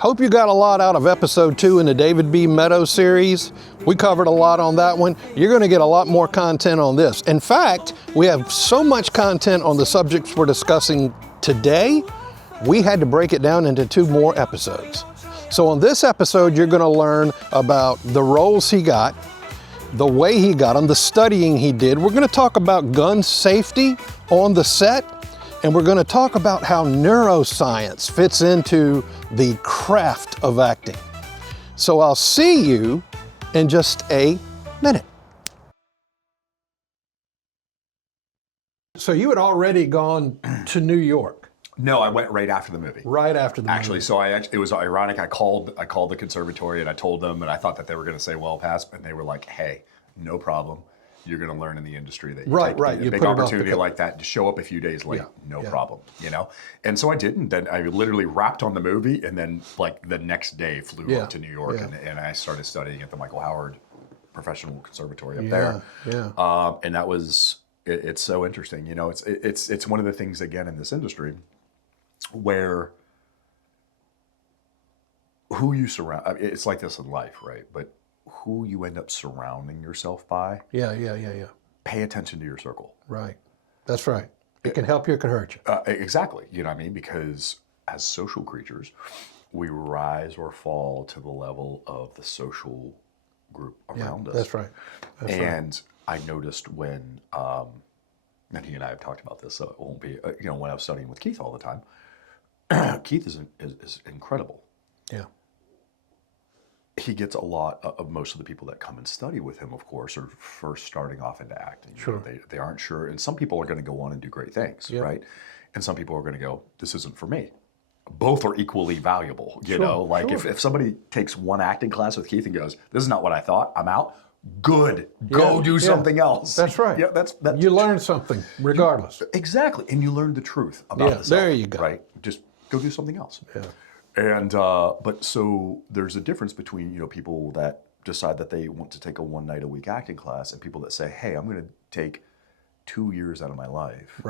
Hope you got a lot out of episode 2 in the David B. Meadows series. We covered a lot on that one. You're going to get a lot more content on this. In fact, we have so much content on the subjects we're discussing today, we had to break it down into 2 more episodes. So on this episode, you're going to learn about the roles he got, the way he got them, the studying he did. We're going to talk about gun safety on the set, and we're going to talk about how neuroscience fits into the craft of acting. So I'll see you in just a minute. So you had already gone to New York. No, I went right after the movie. Right after the movie. Actually, so it was ironic. I called the conservatory and I told them, and I thought that they were going to say well pass, and they were like, "Hey, no problem. You're going to learn in the industry that you right, take right. a You big put it off opportunity like that to show up a few days late, no problem, you know." And so I did, and then I literally wrapped on the movie, and then like the next day flew up to New York, and I started studying at the Michael Howard Professional Conservatory up there. Yeah. And that was it's so interesting, you know. It's one of the things again in this industry where who you surround. I mean, it's like this in life, right? But who you end up surrounding yourself by. Yeah. Pay attention to your circle. Right. That's right. It can help you, it can hurt you. Exactly. You know what I mean? Because as social creatures, we rise or fall to the level of the social group around us. That's right. And I noticed when, and he and I have talked about this, so it won't be, you know, when I was studying with Keith all the time, Keith is incredible. Yeah. He gets a lot of most of the people that come and study with him, of course, are first starting off into acting. Sure. You know, they aren't sure. And some people are going to go on and do great things, right? And some people are going to go, this isn't for me. Both are equally valuable, you know? Like if somebody takes one acting class with Keith and goes, this is not what I thought, I'm out. Good. Go do something else. That's right. Yeah, that's you learn something regardless. Exactly. And you learn the truth about this. There you go. Right? Just go do something else. Yeah. And but so there's a difference between, you know, people that decide that they want to take a 1 night a week acting class and people that say, hey, I'm going to take 2 years out of my life,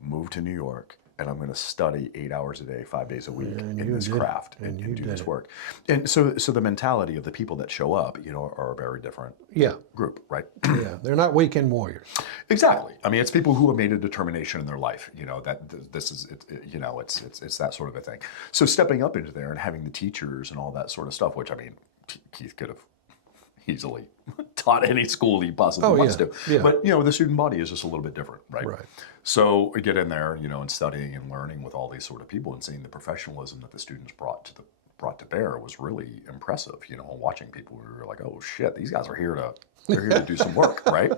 move to New York, and I'm going to study 8 hours a day, 5 days a week in this craft and do this work. And so the mentality of the people that show up, you know, are a very different group, right? Yeah, they're not weekend warriors. Exactly. I mean, it's people who have made a determination in their life, you know, that this is, you know, it's that sort of a thing. So stepping up into there and having the teachers and all that sort of stuff, which I mean, Keith could have easily taught any school he possibly wants to. Yeah. But, you know, the student body is just a little bit different, right? Right. So we get in there, you know, and studying and learning with all these sort of people and seeing the professionalism that the students brought to bear was really impressive. You know, watching people, we were like, oh shit, these guys are here to do some work, right?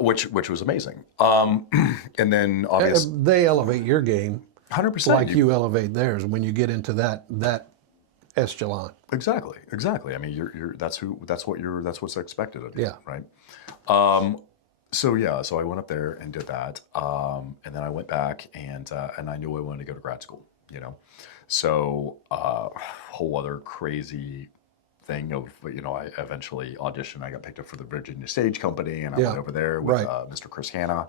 Which was amazing. And then obviously they elevate your game 100%. like you elevate theirs when you get into that echelon. Exactly. I mean, that's what's expected of you, right? So I went up there and did that, and then I went back and I knew I wanted to go to grad school, you know. So whole other crazy thing of, you know, I eventually auditioned. I got picked up for the Virginia Stage Company, and I went over there with Mr. Chris Hanna,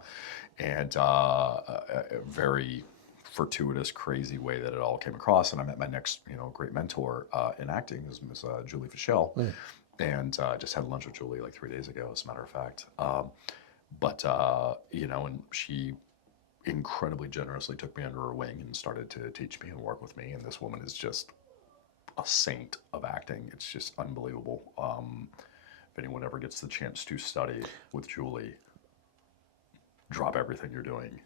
and a very fortuitous, crazy way that it all came across. And I met my next, you know, great mentor in acting, is Miss Julie Fischel, and just had lunch with Julie like 3 days ago, as a matter of fact. You know, and she incredibly generously took me under her wing and started to teach me and work with me. And this woman is just a saint of acting. It's just unbelievable. If anyone ever gets the chance to study with Julie, drop everything you're doing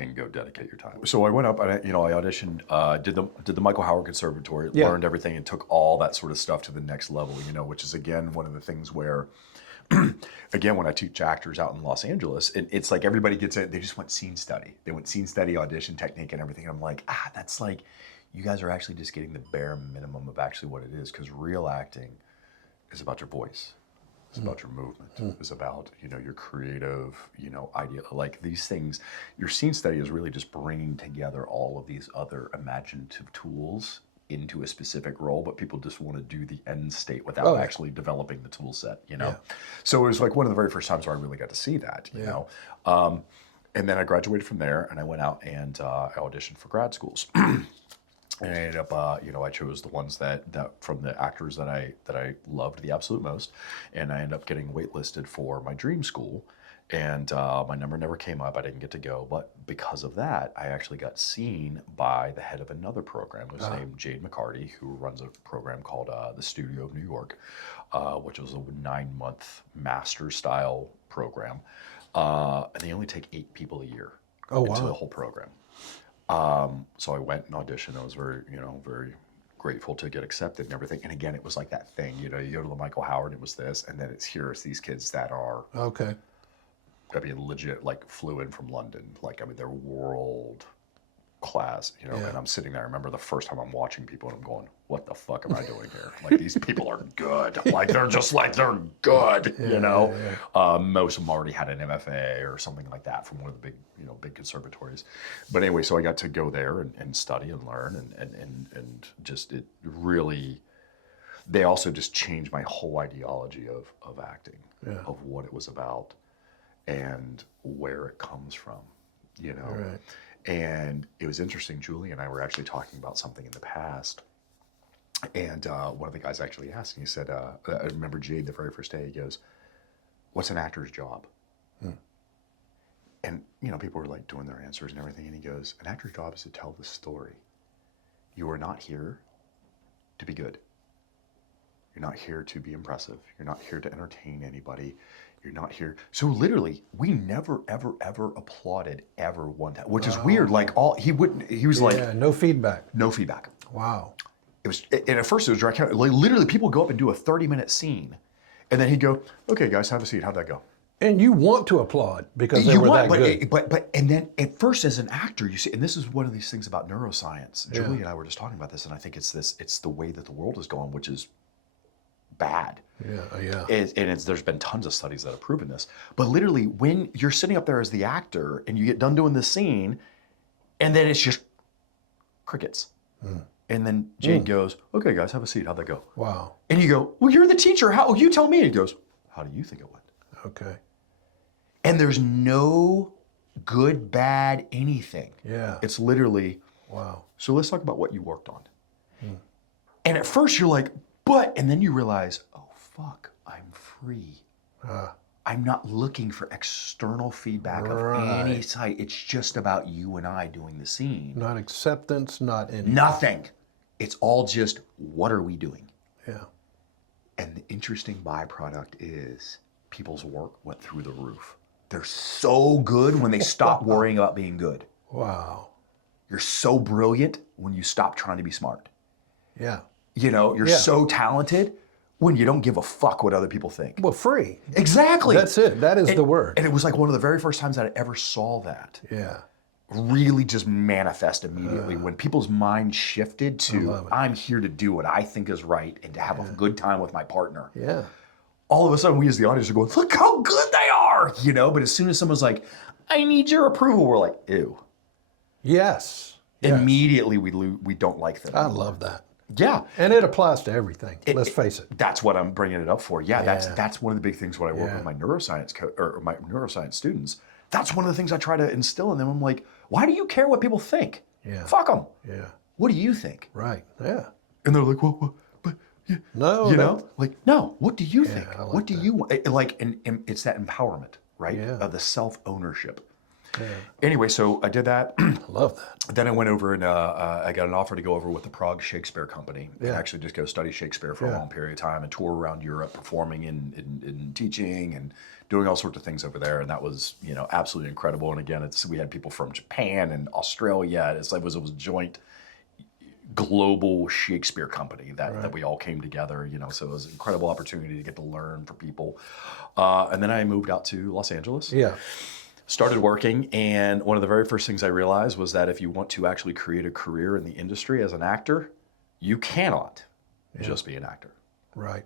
and go dedicate your time. So I went up and I auditioned, did the Michael Howard Conservatory, learned everything, and took all that sort of stuff to the next level, you know, which is again one of the things where, again, when I teach actors out in Los Angeles, it's like everybody gets it, they just want scene study. They want scene study, audition technique, and everything. And I'm like, that's like, you guys are actually just getting the bare minimum of actually what it is, because real acting is about your voice. It's about your movement. It's about, you know, your creative, you know, idea. Like these things, your scene study is really just bringing together all of these other imaginative tools into a specific role, but people just want to do the end state without actually developing the tool set, you know? So it was like one of the very first times where I really got to see that, you know? And then I graduated from there and I went out and I auditioned for grad schools. And I ended up, I chose the ones that from the actors that I loved the absolute most, and I ended up getting waitlisted for my dream school, and my number never came up. I didn't get to go, but because of that, I actually got seen by the head of another program, who's named Jade McCarty, who runs a program called the Studio of New York, which was a 9-month master style program, and they only take 8 people a year into the whole program. So I went and auditioned. I was very grateful to get accepted and everything. And again, it was like that thing, you go to the Michael Howard, it was this, and then here's these kids that are, legit, like flew in from London. Like, they're world class, and I'm sitting there. I remember the first time I'm watching people and I'm going, what the fuck am I doing here? Like, these people are good. Like, they're just like, they're good, most of them already had an MFA or something like that from one of the big, big conservatories. But anyway, so I got to go there and study and learn and just, it really, they also just changed my whole ideology of acting, of what it was about and where it comes from, Right. And it was interesting. Julie and I were actually talking about something in the past, and one of the guys actually asked, and he said, I remember Jade the very first day, he goes, what's an actor's job? And, people were like doing their answers and everything, and he goes, an actor's job is to tell the story. You are not here to be good. You're not here to be impressive. You're not here to entertain anybody. You're not here. So literally, we never, ever, ever applauded ever one time, which is weird. Like, he was like, no feedback. No feedback. Wow. It was, and at first it was direct. Like, literally, people go up and do a 30-minute scene, and then he'd go, okay, guys, have a seat. How'd that go? And you want to applaud because they were that good. But then at first as an actor, you see, and this is one of these things about neuroscience. Julie and I were just talking about this, and I think it's the way that the world has gone, which is bad. There's been tons of studies that have proven this. But literally, when you're sitting up there as the actor and you get done doing the scene, and then it's just crickets. And then Jade goes, okay, guys, have a seat. How'd that go? Wow. And you go, well, you're the teacher. How? You tell me. And he goes, how do you think it went? Okay. And there's no good, bad, anything. Yeah. It's literally, wow. So let's talk about what you worked on. And at first you're like, and then you realize, oh, fuck, I'm free. I'm not looking for external feedback of any site. It's just about you and I doing the scene. Not acceptance, not anything. Nothing. It's all just, what are we doing? Yeah. And the interesting byproduct is people's work went through the roof. They're so good when they stop worrying about being good. Wow. You're so brilliant when you stop trying to be smart. Yeah. You're so talented when you don't give a fuck what other people think. Well, free. Exactly. That's it. That is the word. And it was like one of the very first times that I ever saw that. Yeah. Really just manifest immediately when people's minds shifted to, I'm here to do what I think is right and to have a good time with my partner. Yeah. All of a sudden, we as the audience are going, look how good they are, But as soon as someone's like, I need your approval, we're like, ew. Yes. Immediately, we don't like them. I love that. Yeah. And it applies to everything. Let's face it. That's what I'm bringing it up for. Yeah, that's one of the big things when I work with my neuroscience students. That's one of the things I try to instill in them. I'm like, why do you care what people think? Yeah. Fuck them. Yeah. What do you think? Right. Yeah. And they're like, well, but yeah. No. Like, no. What do you think? I like what do you want? And it's that empowerment, right? Yeah. Of the self-ownership. Yeah. Anyway, so I did that. I love that. Then I went over and I got an offer to go over with the Prague Shakespeare Company and Yeah. actually just go study Shakespeare for a long period of time and tour around Europe, performing and teaching and doing all sorts of things over there. And that was, absolutely incredible. And again, we had people from Japan and Australia. It was a joint global Shakespeare company that we all came together, so it was an incredible opportunity to get to learn for people. And then I moved out to Los Angeles. Yeah. Started working, and one of the very first things I realized was that if you want to actually create a career in the industry as an actor, you cannot just be an actor. Right.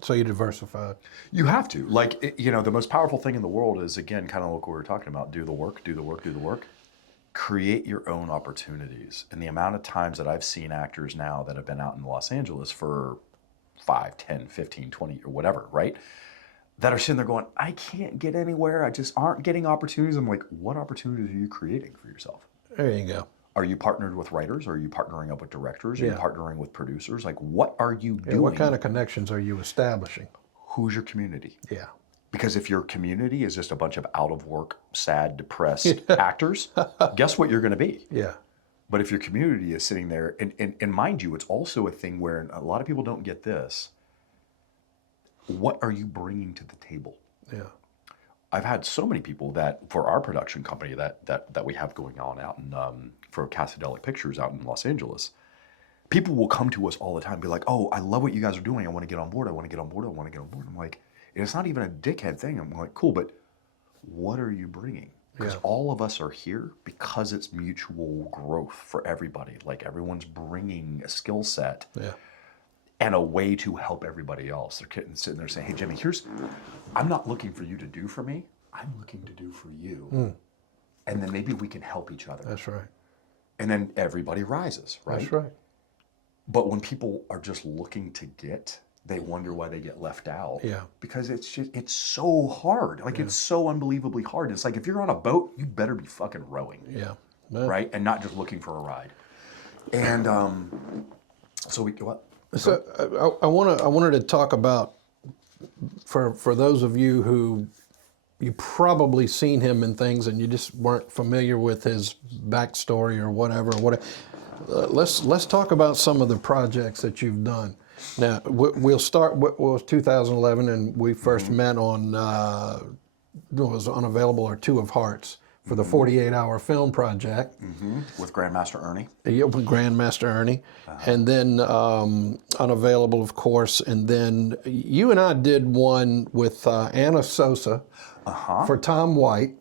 So you diversified. You have to. The most powerful thing in the world is, again, kind of like what we were talking about, do the work. Create your own opportunities. And the amount of times that I've seen actors now that have been out in Los Angeles for 5, 10, 15, 20, or whatever, right? That are sitting there going, I can't get anywhere. I just aren't getting opportunities. I'm like, what opportunities are you creating for yourself? There you go. Are you partnered with writers? Are you partnering up with directors? Are you Yeah. partnering with producers? Like, what are you Yeah, doing? what kind of connections are you establishing? Who's your community? Yeah. Because if your community is just a bunch of out of work, sad, depressed actors, guess what you're going to be? Yeah. But if your community is sitting there, and mind you, it's also a thing where a lot of people don't get this. What are you bringing to the table? Yeah. I've had so many people that, for our production company that we have going on out in, for Casadelic Pictures out in Los Angeles, people will come to us all the time and be like, oh, I love what you guys are doing. I want to get on board. I want to get on board. I want to get on board. I'm like, and it's not even a dickhead thing. I'm like, cool, but what are you bringing? Because all of us are here because it's mutual growth for everybody. Like, everyone's bringing a skill set and a way to help everybody else. They're sitting there saying, hey, Jimmy, I'm not looking for you to do for me. I'm looking to do for you. And then maybe we can help each other. That's right. And then everybody rises, right? That's right. But when people are just looking to get, they wonder why they get left out. Yeah. Because it's so hard. Like, it's so unbelievably hard. It's like, if you're on a boat, you better be fucking rowing. Yeah. Right? And not just looking for a ride. And so we what? So I wanted to talk about, for those of you who you probably seen him in things and you just weren't familiar with his backstory or whatever. Let's talk about some of the projects that you've done. Now we'll start. What was 2011, and we first met on it was Unavailable or Two of Hearts for the 48-hour film project with Grandmaster Ernie. Yeah, with Grandmaster Ernie, and then Unavailable, of course, and then you and I did one with Anna Sosa for Tom White.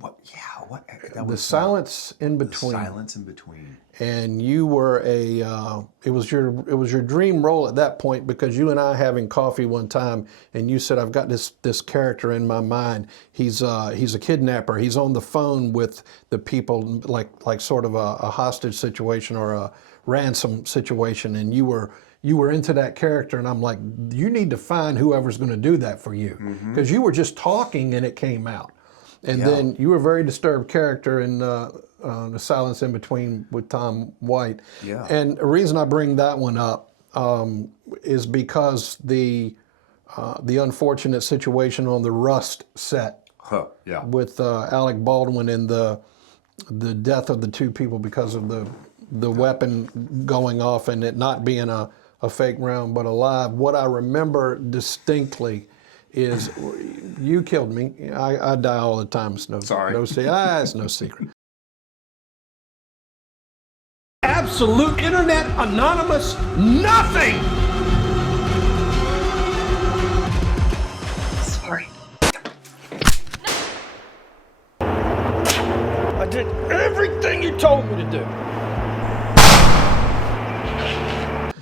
What? Yeah. What? The Silence in Between. The Silence in Between. And you were it was your dream role at that point, because you and I having coffee one time, and you said, I've got this character in my mind. He's a kidnapper. He's on the phone with the people, like sort of a hostage situation or a ransom situation, and you were into that character, and I'm like, you need to find whoever's going to do that for you, because you were just talking and it came out. And then you were a very disturbed character in The Silence in Between with Tom White. Yeah. And the reason I bring that one up is because the unfortunate situation on the Rust set with Alec Baldwin and the death of the two people because of the weapon going off and it not being a fake round but alive. What I remember distinctly is you killed me. I die all the time. It's it's no secret. Absolute internet anonymous nothing. Sorry. I did everything you told me to do.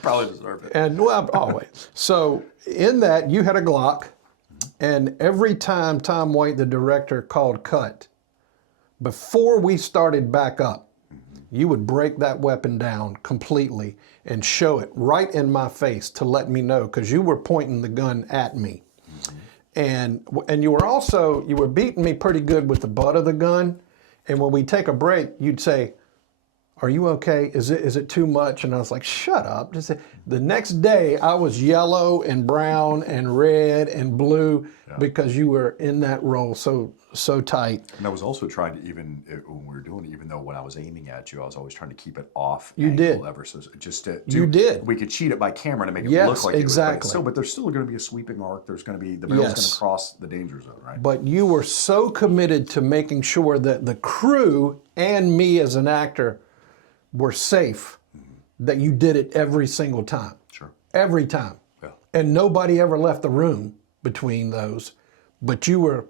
Probably deserve it. And well, always. So in that, you had a Glock. And every time Tom White, the director, called cut, before we started back up, you would break that weapon down completely and show it right in my face to let me know, because you were pointing the gun at me. And you were beating me pretty good with the butt of the gun. And when we take a break, you'd say, are you okay? Is it too much? And I was like, shut up. Just the next day, I was yellow and brown and red and blue because you were in that role so tight. And I was also trying to, when we were doing it, even though when I was aiming at you, I was always trying to keep it off. You did. Ever so just to you did. We could cheat it by camera to make it look like exactly. It was, but there's still going to be a sweeping arc. There's going to be, the barrel's going to cross the danger zone, right? But you were so committed to making sure that the crew and me as an actor were safe that you did it every single time. Sure. Every time. Yeah. And nobody ever left the room between those, but you were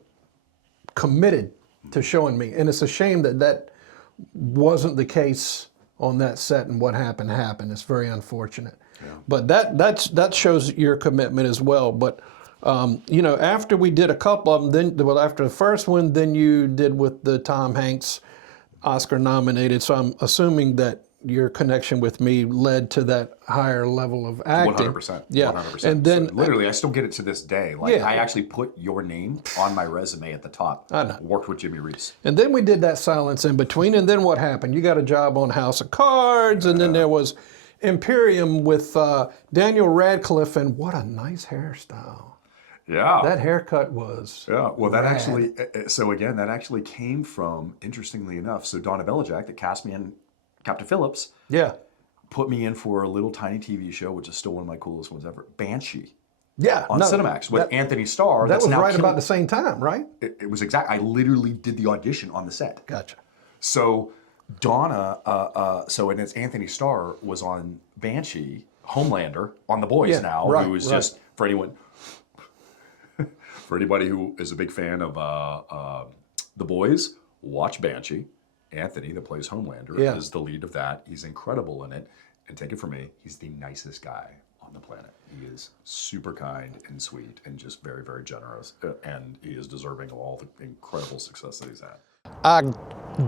committed to showing me. And it's a shame that wasn't the case on that set, and what happened. It's very unfortunate. Yeah. But that shows your commitment as well. But after we did a couple of them, after the first one, then you did with the Tom Hanks Oscar nominated. So I'm assuming that your connection with me led to that higher level of acting. 100%. Yeah. 100%. And then so literally, I still get it to this day. Like, Yeah. I actually put your name on my resume at the top. I know. Worked with Jimmy Reese. And then we did that Silence in Between, and then what happened? You got a job on House of Cards, and then there was Imperium with Daniel Radcliffe, and what a nice hairstyle. Yeah. That haircut was Well, that rad. actually, so again, that actually came from, interestingly enough, so Donna Belichick, that cast me in Captain Phillips, Yeah. put me in for a little tiny TV show, which is still one of my coolest ones ever, Banshee, Yeah. on Cinemax with Anthony Starr. That that's was now right about the same time, right? It was exact. I literally did the audition on the set. Gotcha. So Donna, and it's Anthony Starr was on Banshee, Homelander on The Boys now, right, who is right. just, for anyone, for anybody who is a big fan of The Boys, watch Banshee. Anthony, that plays Homelander, Yeah. is the lead of that. He's incredible in it. And take it from me, he's the nicest guy on the planet. He is super kind and sweet and just very, very generous. And he is deserving of all the incredible success that he's had. I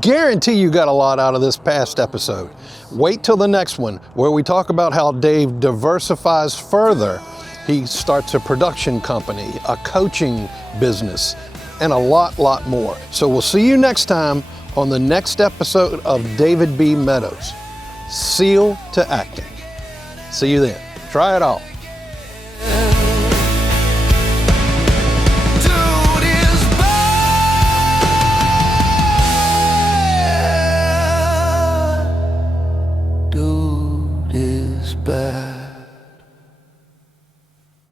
guarantee you got a lot out of this past episode. Wait till the next one where we talk about how Dave diversifies further. He starts a production company, a coaching business, and a lot more. So we'll see you next time on the next episode of David B. Meadows, Seal to Acting. See you then. Try it all.